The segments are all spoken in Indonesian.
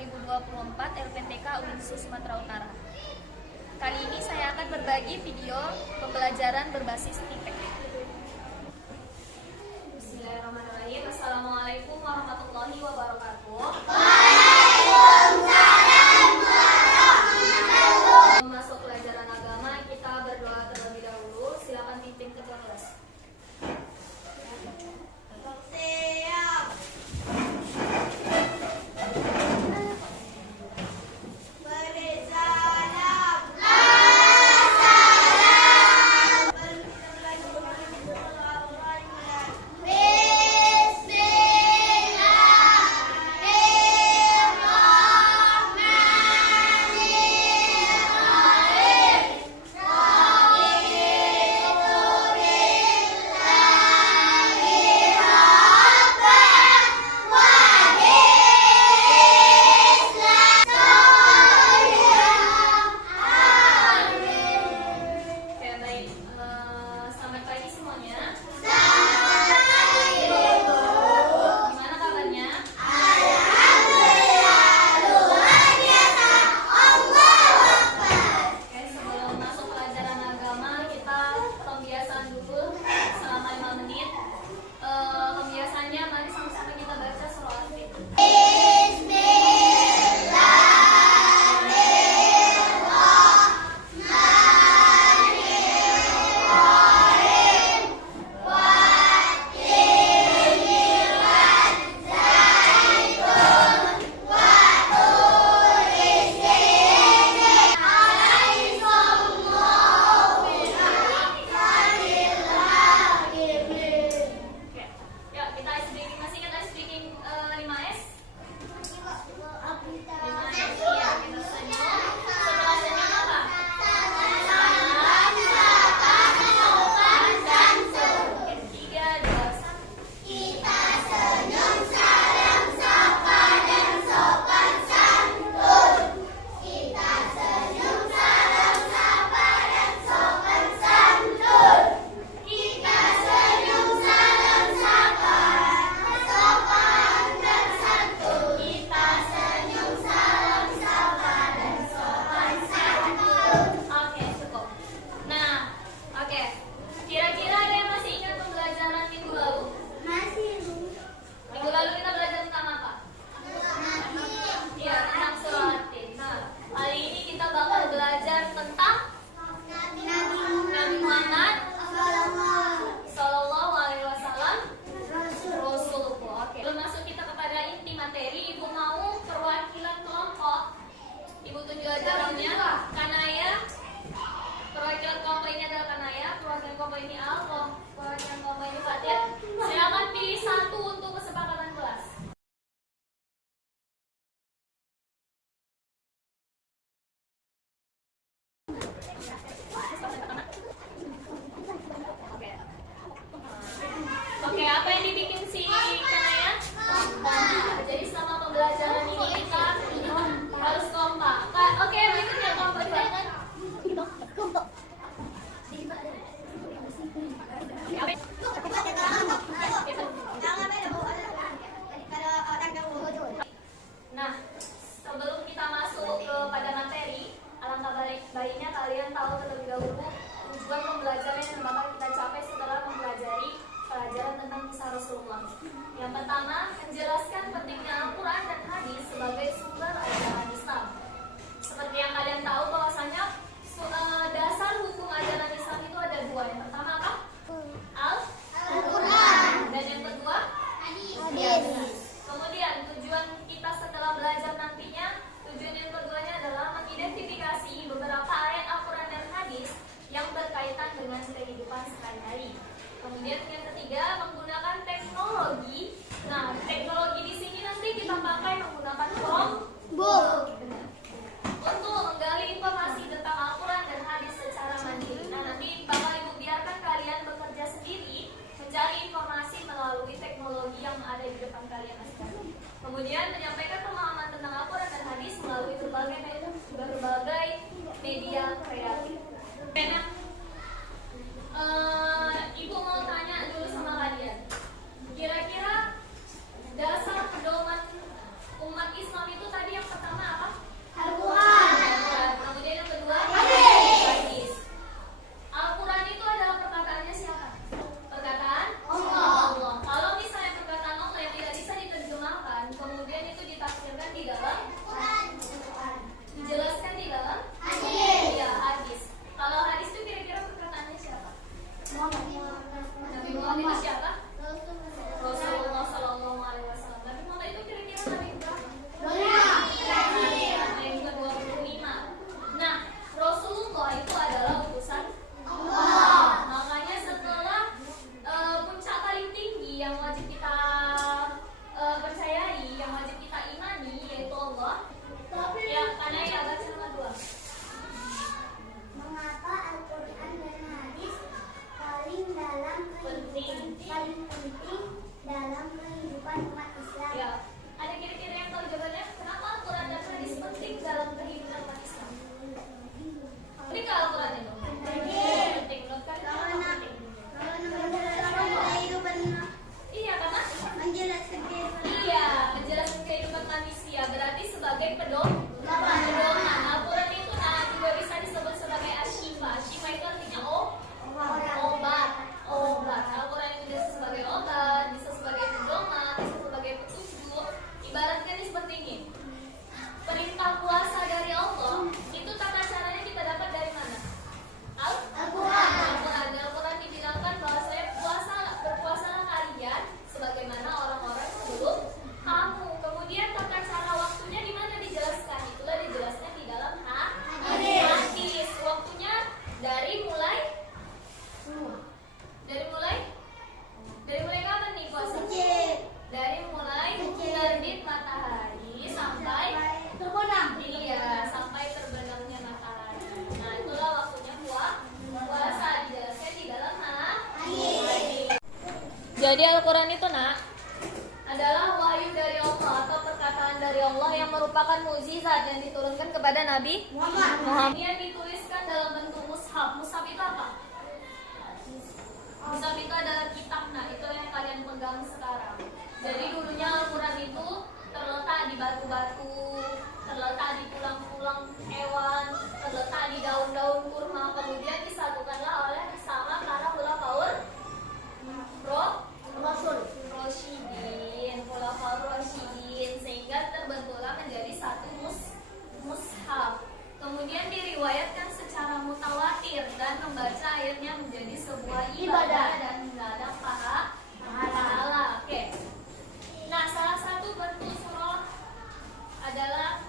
2024 LPTK UINSU Sumatera Utara. Kali ini saya akan berbagi video pembelajaran berbasis TIPEK. Bismillahirrahmanirrahim. Assalamualaikum warahmatullahi wabarakatuh. Waalaikumsalam warahmatullahi. Masuk pelajaran agama, kita berdoa terlebih dahulu. Silakan pimpin ketua kelas. Ini Alko, perwakilan kelompok ini Fatir. Silakan pilih satu untuk kesepakatan kelas. Oke, apa yang dibikin si Kanaya? Jadi selama pembelajaran ini kita harus kompak. Oke, berikutnya kelompok dua. Nah, sebelum kita masuk kepada materi, alangkah baiknya kalian tahu terlebih dahulu tujuan pembelajaran yang bakal kita capai setelah mempelajari pelajaran tentang kisah Rasulullah. Yang pertama, menjelaskan pentingnya Al-Quran dan hadis sebagai sumber ajaran Islam. Seperti yang kalian tahu bahwasanya dasar hukum ajaran Islam itu ada dua. Yang pertama apa? Al-Quran. Dan yang kedua? Hadis. Kemudian tujuan kita setelah belajar nantinya, tujuan yang keduanya adalah mengidentifikasi beberapa ayat Al-Quran dan hadis yang berkaitan dengan kehidupan sehari-hari. Kemudian yang ketiga, menggunakan teknologi. Nah, teknologi di sini nanti kita pakai menggunakan Chromebook untuk menggali informasi tentang Al-Quran dan hadis secara mandiri. Nah, nanti bakal Ibu biarkan kalian bekerja sendiri mencari informasi melalui teknologi yang ada di depan kalian sekarang. Kemudian menyampaikan pemahaman tentang Al-Quran dan hadis melalui berbagai media kreatif. Ibu mau tanya dulu sama kalian. Kira-kira dasar pedoman umat Islam itu tadi yang sebagai pedoman. Al-Quran itu juga bisa disebut sebagai asyifa. Asyifa itu artinya obat. Al-Quran itu bisa sebagai obat, bisa sebagai pedoman, bisa sebagai petunjuk. Ibaratkan ini seperti ini. Perintah puasa dari Allah itu tata caranya kita dapat dari mana? Al-Quran. Al-Quran dibilangkan bahwa saya berpuasalah kalian sebagaimana orang-orang sebelum kamu. Kemudian tata cara waktunya di mana dijelaskan? Itulah dijelaskan di dalam hadis. Waktunya dari mulai kapan nih puasa? Dari mulai terbit matahari sampai terbenam. Iya, sampai terbenamnya matahari. Nah, itulah waktunya puasa, dijelaskan di dalam hadis. Jadi Al-Quran itu adalah wahyu dari Allah atau perkataan dari Allah yang merupakan mukjizat yang diturunkan kepada Nabi Muhammad. Yang dituliskan dalam bentuk mushaf. Mushaf itu apa? Mushaf itu adalah kitab. Itu yang kalian pegang sekarang. Jadi dulunya Al-Quran itu terletak di batu-batu, terletak di tulang-tulang hewan, terletak di daun-daun kurma. Kemudian disatukanlah oleh sama para khulafaur Rasyidin, sehingga terbentuklah menjadi satu mushaf. Kemudian diriwayatkan secara mutawatir dan membaca ayatnya menjadi sebuah ibadah dan mendadak pahala. Oke. Nah, salah satu bentuk surah adalah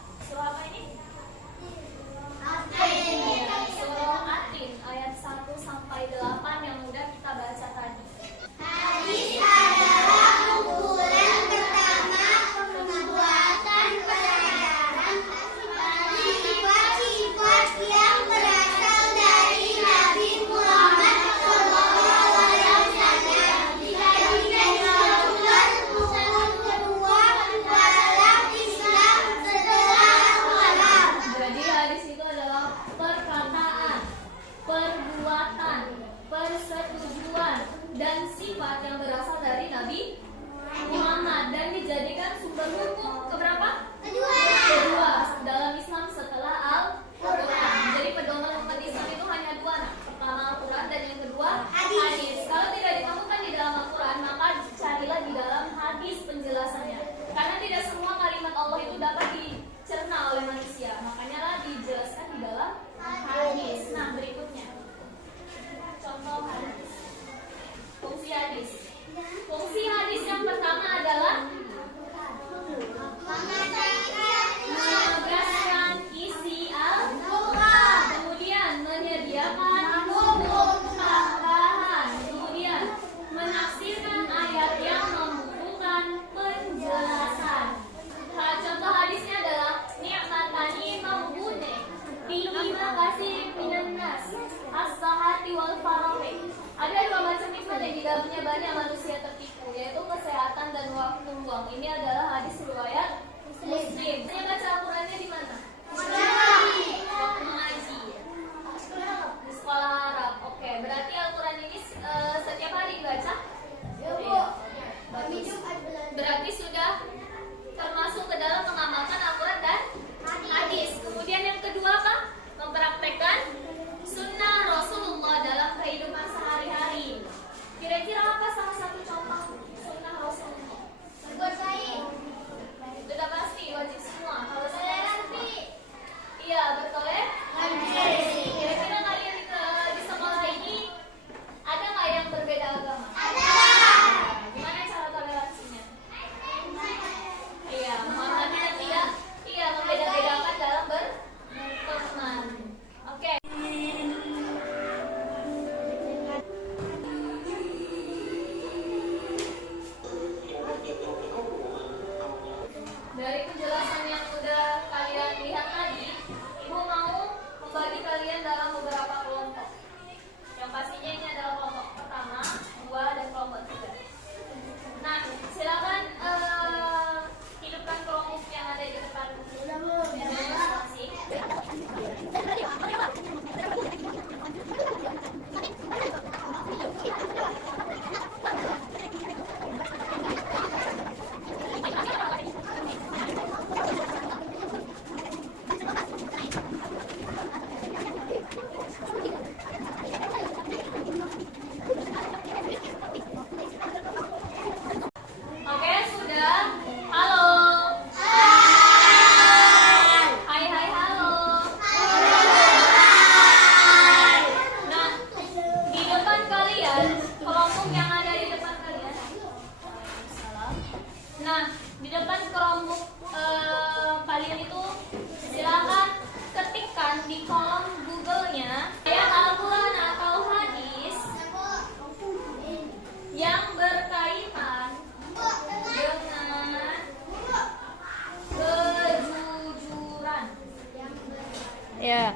Ya.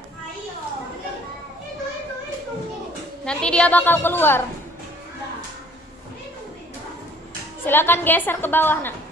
Nanti dia bakal keluar. Silakan geser ke bawah, Nak.